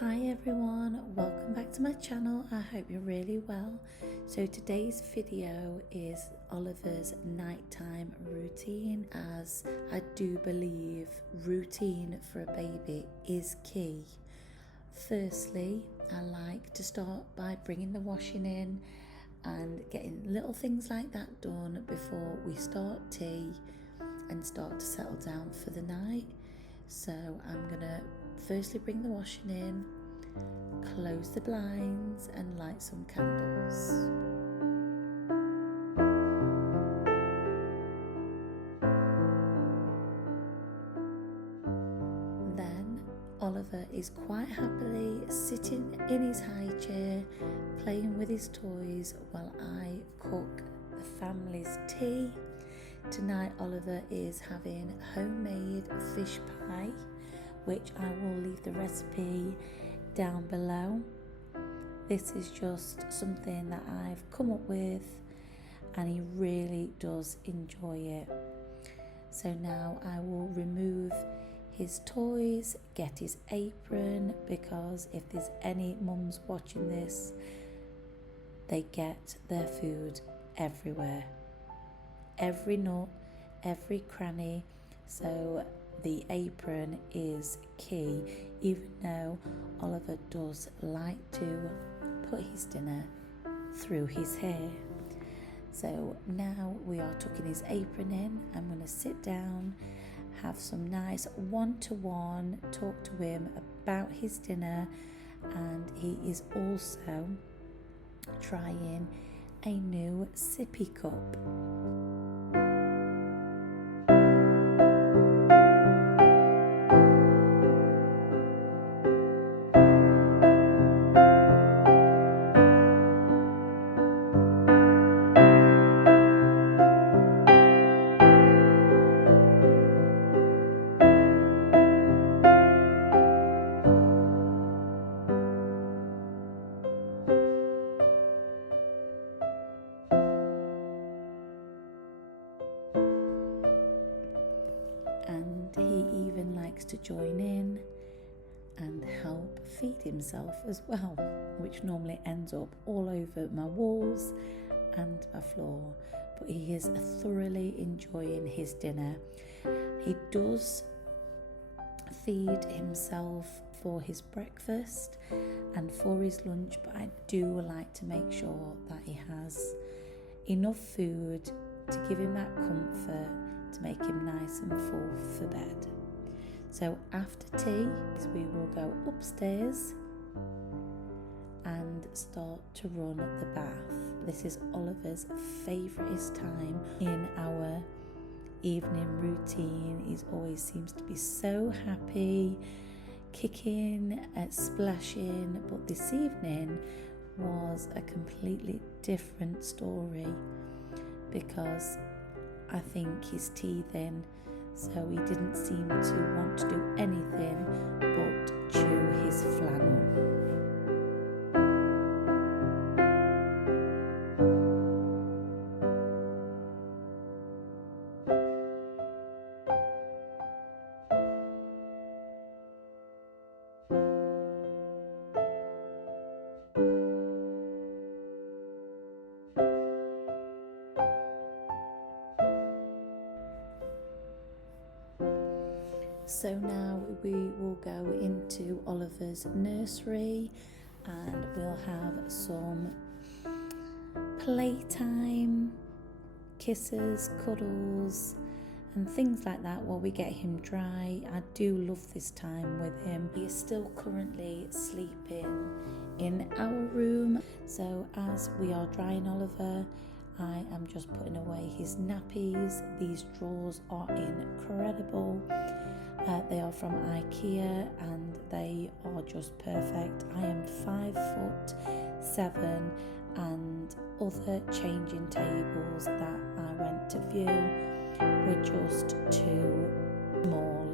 Hi everyone, welcome back to my channel. I hope you're really well. So today's video is Oliver's nighttime routine, as I do believe routine for a baby is key. Firstly, I like to start by bringing the washing in and getting little things like that done before we start tea and start to settle down for the night. So I'm gonna firstly bring the washing in, close the blinds and light some candles. Then Oliver is quite happily sitting in his high chair playing with his toys while I cook the family's tea. Tonight Oliver is having homemade fish pie, which I will leave the recipe down below. This is just something that I've come up with and he really does enjoy it. So now I will remove his toys, get his apron, because if there's any mums watching this, they get their food everywhere. Every nook, every cranny, so the apron is key, even though Oliver does like to put his dinner through his hair. So now we are tucking his apron in. I'm going to sit down, have some nice one-to-one talk to him about his dinner, and he is also trying a new sippy cup. And he even likes to join in and help feed himself as well, which normally ends up all over my walls and my floor. But he is thoroughly enjoying his dinner. He does feed himself for his breakfast and for his lunch, but I do like to make sure that he has enough food to give him that comfort, to make him nice and full for bed. So after tea, we will go upstairs and start to run the bath. This is Oliver's favourite time in our evening routine. He always seems to be so happy, kicking, splashing, but this evening was a completely different story because I think he's teething, so he didn't seem to want to do anything but chew his flannel. So now we will go into Oliver's nursery and we'll have some playtime, kisses, cuddles and things like that while we get him dry. I do love this time with him. He is still currently sleeping in our room, so as we are drying Oliver, I am just putting away his nappies. These drawers are incredible. They are from IKEA and they are just perfect. I am 5'7" and other changing tables that I went to view were just too small.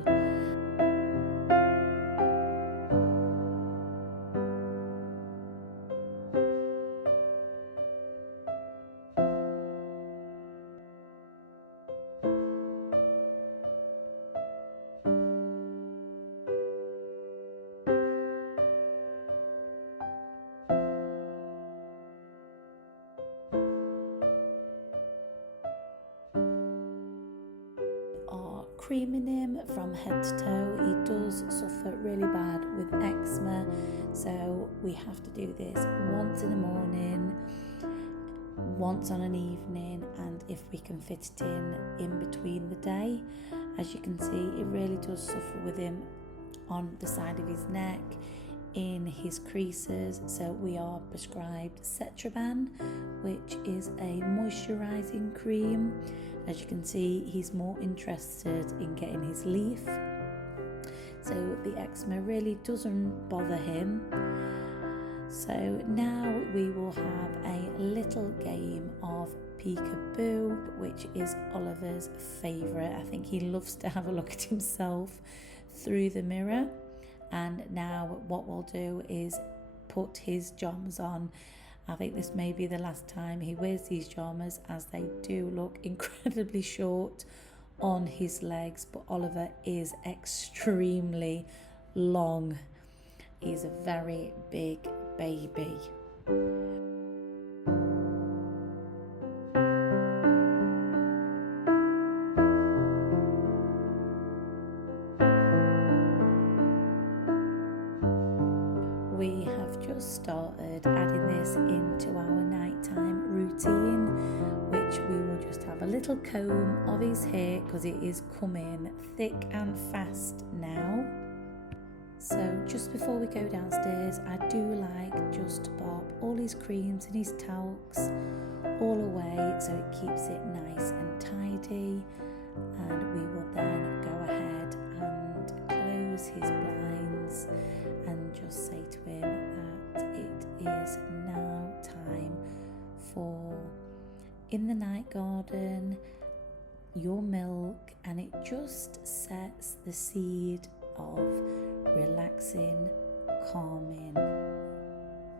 creaming him from head to toe. He does suffer really bad with eczema, so we have to do this once in the morning, once on an evening, and if we can fit it in between the day. As you can see, it really does suffer with him on the side of his neck, in his creases, so we are prescribed Cetraban, which is a moisturising cream. As you can see, he's more interested in getting his leaf, so the eczema really doesn't bother him. So now we will have a little game of peekaboo, which is Oliver's favourite. I think he loves to have a look at himself through the mirror. And now what we'll do is put his jommers on. I think this may be the last time he wears these jommers, as they do look incredibly short on his legs, but Oliver is extremely long. He's a very big baby. We have just started adding this into our nighttime routine, which we will just have a little comb of his hair because it is coming thick and fast now. So just before we go downstairs, I do like just to pop all his creams and his talcs all away so it keeps it nice and tidy, and we will then go ahead and close his blinds and just say to him that it is now time for in the night garden, your milk, and it just sets the seed of relaxing, calming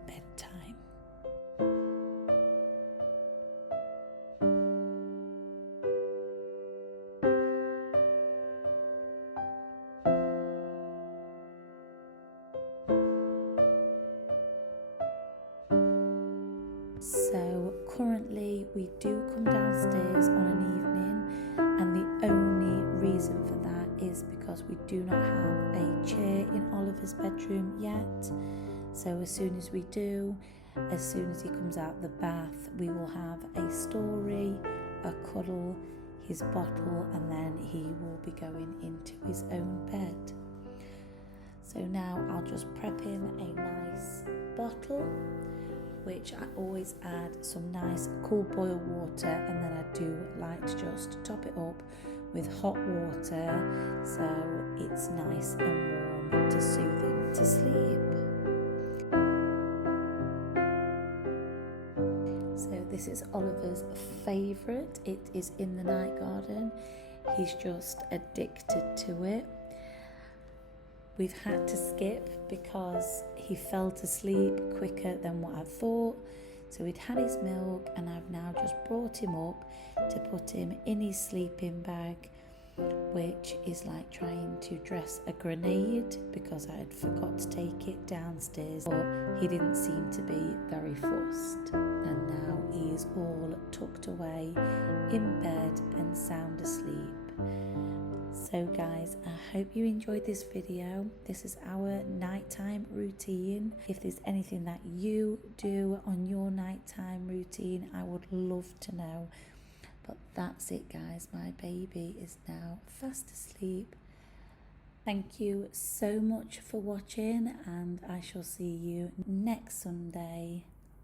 bedtime. So currently we do come downstairs on an evening, and the only reason for that is because we do not have a chair in Oliver's bedroom yet. So as soon as we do, as soon as he comes out the bath, we will have a story, a cuddle, his bottle, and then he will be going into his own bed. So now I'll just prep him a nice bottle, which I always add some nice cool boil water, and then I do like to just top it up with hot water so it's nice and warm to soothe him to sleep. So this is Oliver's favourite. It is in the night garden. He's just addicted to it. We've had to skip because he fell to sleep quicker than what I thought. So he'd had his milk, and I've now just brought him up to put him in his sleeping bag, which is like trying to dress a grenade because I had forgot to take it downstairs, but he didn't seem to be very fussed. And now he is all tucked away in bed and sound asleep. So guys, I hope you enjoyed this video. This is our nighttime routine. If there's anything that you do on your nighttime routine, I would love to know. But that's it guys, my baby is now fast asleep. Thank you so much for watching, and I shall see you next Sunday.